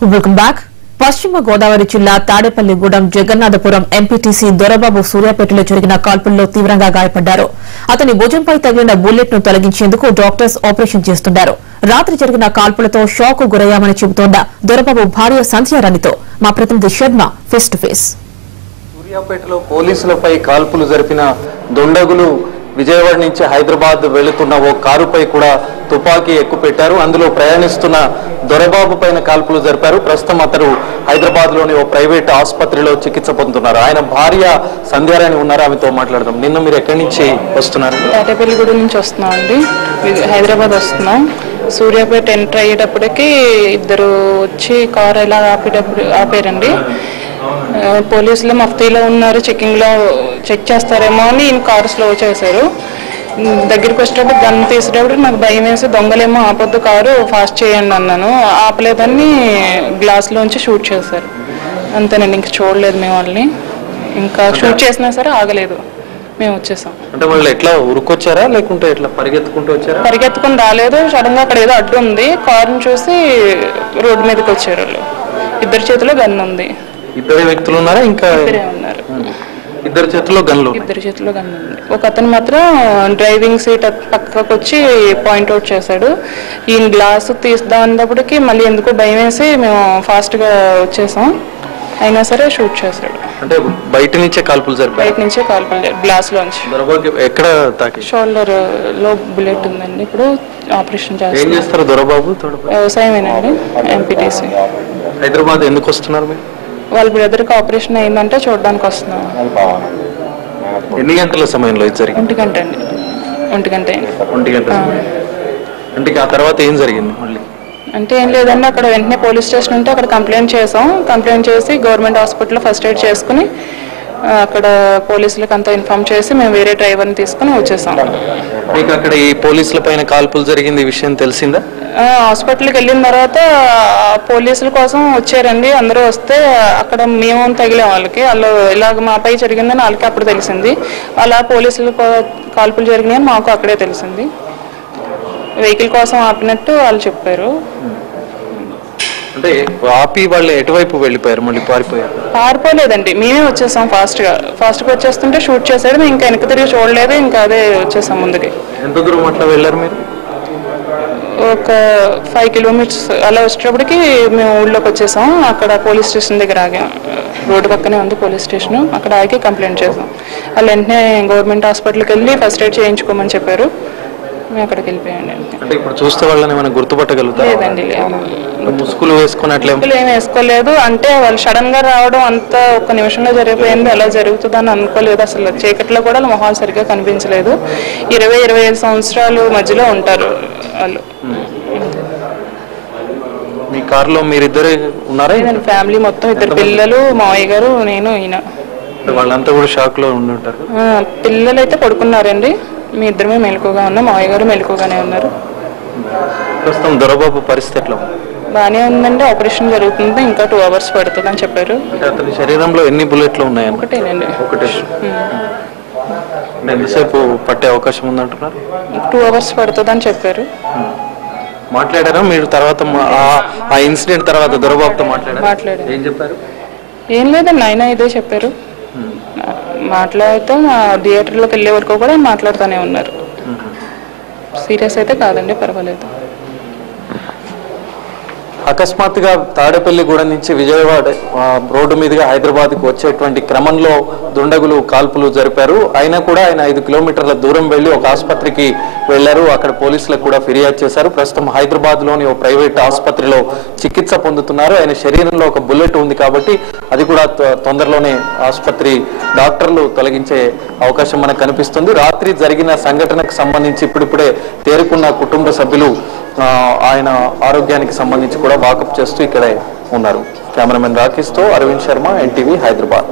Welcome back. పశ్చిమ గోదావరి జిల్లా Tadepalligudem Jagannathapuram MPTC Dorababu సూర్యాపేటలో జరిగిన కాల్పుల్లో తీవ్రంగా గాయపడ్డారు. అతని భుజంపై తగిలిన బుల్లెట్ ను తొలగించేందుకు డాక్టర్స్ ఆపరేషన్ చేస్తున్నారు. రాత్రి జరిగిన కాల్పులతో షాక్ కు గురయ్యామని చెబుతోన్న దొరబాబు భార్య సంధ్యారాణితో మా ప్రతినిధి శర్మ ఫేస్ టు ఫేస్. సూర్యాపేటలో పోలీసులపై కాల్పులు జరిపిన దుండగులు విజయవాడ నుంచి హైదరాబాద్ వెళుతున్న ఓ కారుపై కూడా తుపాకీ ఎక్కుపెట్టారు. అందులో ప్రయాణిస్తున్న దొరబాబు పైన కాల్పులు జరిపారు. ప్రస్తుతం అతను హైదరాబాద్ లోని ఓ ప్రైవేట్ ఆసుపత్రిలో చికిత్స పొందుతున్నారు. ఆయన భార్య సంధ్యారాణి ఉన్నారు, ఆమెతో మాట్లాడదాం. నిన్న మీరు ఎక్కడి నుంచి వస్తున్నారు? తాడేపల్లిగూడెం నుంచి వస్తున్నాం అండి. హైదరాబాద్ వస్తున్నాం. సూర్యాపేట ఎంటర్ అయ్యేటప్పటికి ఇద్దరు వచ్చి కారు ఇలా ఆపారండి. పోలీసులు మఫ్తీలో ఉన్నారు, చెక్ చేస్తారేమో అని కారు స్లో చేశారు. దగ్గరికి వచ్చేటప్పుడు గన్ తీసేటప్పుడు నాకు భయం వేసి దొంగలేమో ఆపొద్దు, కారు ఫాస్ట్ చేయండి అన్నాను. ఆపలేదని గ్లాస్లోంచి షూట్ చేశారు. అంతేనండి, ఇంక చూడలేదు మేము వాళ్ళని. ఇంకా షూట్ చేసినా సరే ఆగలేదు, మేము వచ్చేసాం. అంటే వాళ్ళు ఎట్లా ఉరుకొచ్చారా లేకుంటే ఎట్లా పరిగెత్తుకుంటూ వచ్చారా? పరిగెత్తుకుని రాలేదు, సడన్ గా అక్కడ ఏదో అడ్డు ఉంది, కారుని చూసి రోడ్డు మీదకి వచ్చారు వాళ్ళు. ఇద్దరి చేతిలో గన్ ఉంది. ఇద్దరు వ్యక్తులు ఉన్నారా? ఇంకా ఉన్నారు. ఇద్దరు చేతిలో గన్లు? ఇద్దరు చేతిలో గన్ ఉంది. ఒక అతను మాత్రం డ్రైవింగ్ సీట్ పక్కకు వచ్చి పాయింట్అవుట్ చేశాడు. ఈయన గ్లాసు తీద్దాం అన్నప్పటికీ మళ్ళీ ఎందుకో భయం వేసి మేము ఫాస్ట్గా వచ్చేసాం. అయినా సరే షూట్ చేశాడు. అంటే బయట నుంచే కాల్పులు జరిపారు? బయట నుంచే కాల్పులు, గ్లాస్ లోంచి. ఎక్కడ తాకి? షోల్డర్ లో బుల్లెట్ ఉందండి. ఇప్పుడు ఆపరేషన్ చేస్తారు. ఏం చేస్తారు దొరబాబు? వ్యవసాయమేనండి, ఎంపీటీసీ. హైదరాబాద్ ఎందుకు వస్తున్నారు మీరు? వాళ్ళ బ్రదర్కి ఆపరేషన్ అయిందంటే చూడడానికి వస్తున్నాం. ఎన్ని గంటల సమయంలో ఇది జరిగింది? 1 గంట అండి. 1 గంట అయింది. 1 గంట. అంటే ఆ తర్వాత ఏం జరిగింది మళ్ళీ? అంటే ఏం లేదండి, అక్కడ వెంటనే పోలీస్ స్టేషన్ ఉంటే అక్కడ కంప్లైంట్ చేసాం. కంప్లైంట్ చేసి గవర్నమెంట్ హాస్పిటల్లో ఫస్ట్ ఎయిడ్ చేసుకుని అక్కడ పోలీసులకు అంతా ఇన్ఫార్మ్ చేసి మేము వేరే డ్రైవర్ని తీసుకుని వచ్చేసాం. మీకు అక్కడ ఈ పోలీసుల పైన కాల్పులు జరిగింది ఈ విషయం తెలిసిందా? హాస్పిటల్కి వెళ్ళిన తర్వాత పోలీసుల కోసం వచ్చారండి. అందరూ వస్తే అక్కడ మేము తగిలాం వాళ్ళకి. వాళ్ళు ఇలాగ మాపై జరిగిందని వాళ్ళకి అప్పుడు తెలిసింది. అలా పోలీసులు కాల్పులు జరిగినాయని మాకు అక్కడే తెలిసింది. వెహికల్ కోసం ఆపినట్టు వాళ్ళు చెప్పారు. అంటే ఆపి వాళ్ళు ఎటువైపు వెళ్ళిపోయారు? మళ్ళీ పారిపోలేదండి, మేమే వచ్చేసాం. ఫాస్ట్గా వచ్చేస్తుంటే షూట్ చేశాడు. మేము ఇంకా వెనక్కి తిరిగి చూడలేదు, ఇంకా అదే వచ్చేసాం ముందుకి. ఎంత దూరం అట్లా వెళ్ళారు మీరు? ఒక 5 కిలోమీటర్స్ అలా వచ్చేటప్పటికి మేము ఊళ్ళోకి వచ్చేసాం. అక్కడ పోలీస్ స్టేషన్ దగ్గర ఆగాం. రోడ్డు పక్కనే ఉంది పోలీస్ స్టేషన్. అక్కడ ఆగి కంప్లైంట్ చేసాం. వాళ్ళు వెంటనే గవర్నమెంట్ హాస్పిటల్కి వెళ్ళి ఫస్ట్ ఎయిడ్ చేయించుకోమని చెప్పారు. మేము అక్కడికి వెళ్ళిపోయాం. అంటే ఇప్పుడు చూస్తే వాళ్ళని ఏమైనా గుర్తుపట్టగలుగుతారు? లేదండి, ముసుగులు వేసుకున్నట్లే ఏమి వేసుకోలేదు. అంటే వాళ్ళు సడన్ గా రావడం అంతా ఒక నిమిషంలో జరిగిపోయింది. అలా జరుగుతుందని అనుకోలేదు అసలు. చీకట్లో కూడా మొహాలు సరిగ్గా కనిపించలేదు. 20-25 సంవత్సరాలు మధ్యలో ఉంటారు వాళ్ళు. మీ కారులో మీరిద్దరే ఉన్నారా? ఫ్యామిలీ మొత్తం, 2 పిల్లలు, మావయ్య గారు, నేను, ఈయన. వాళ్ళంతా కూడా షాక్ లో ఉండి ఉంటారు. పిల్లలు అయితే పడుకున్నారండి. మీ ఇద్దరమే మెలకుగా ఉన్నాం. మావయ్య గారు మెలకుగానే ఉన్నారు. ప్రస్తుతం దొరబాబు పరిస్థితి ఎట్లా? బాగానే ఉందండి. ఆపరేషన్ జరుగుతుంది, ఇంకా 2 అవర్స్ పడుతుంది అని చెప్పారు. అతని శరీరంలో ఎన్ని బుల్లెట్లు ఉన్నాయి? ఒకటేనండి. ఒకటే. ఎంతసేపు పట్టే అవకాశం ఉందంటున్నారు? 2 అవర్స్ పడుతుంది అని చెప్పారు. మాట్లాడారా మీరు? తర్వాత ఆ ఇన్సిడెంట్ తర్వాత దొరబాబుతో మాట్లాడారు? ఏం చెప్పారు? ఏం లేదండి, ఆయన ఇదే చెప్పారు. మాట్లాడితే థియేటర్లోకి వెళ్ళే వరకు కూడా మాట్లాడుతూనే ఉన్నారు. సీరియస్ అయితే కాదండి, పర్వాలేదు. అకస్మాత్తుగా తాడేపల్లిగూడెం నుంచి విజయవాడ రోడ్డు మీదుగా హైదరాబాద్కు వచ్చేటువంటి క్రమంలో దుండగులు కాల్పులు జరిపారు. అయినా కూడా ఆయన 5 కిలోమీటర్ల దూరం వెళ్లి ఒక ఆసుపత్రికి వెళ్లారు. అక్కడ పోలీసులకు కూడా ఫిర్యాదు చేశారు. ప్రస్తుతం హైదరాబాద్ లోని ఓ ప్రైవేట్ ఆసుపత్రిలో చికిత్స పొందుతున్నారు. ఆయన శరీరంలో ఒక బుల్లెట్ ఉంది కాబట్టి అది కూడా తొందరలోనే ఆసుపత్రి డాక్టర్లు తొలగించే అవకాశం మనకు కనిపిస్తుంది. రాత్రి జరిగిన సంఘటనకు సంబంధించి ఇప్పుడిప్పుడే తేరుకున్న కుటుంబ సభ్యులు ఆయన ఆరోగ్యానికి సంబంధించి కూడా వాకప్ చేస్తూ ఇక్కడే ఉన్నారు. కెమెరామెన్ రాకేష్తో అరవింద్ శర్మ, ఎన్టీవీ, హైదరాబాద్.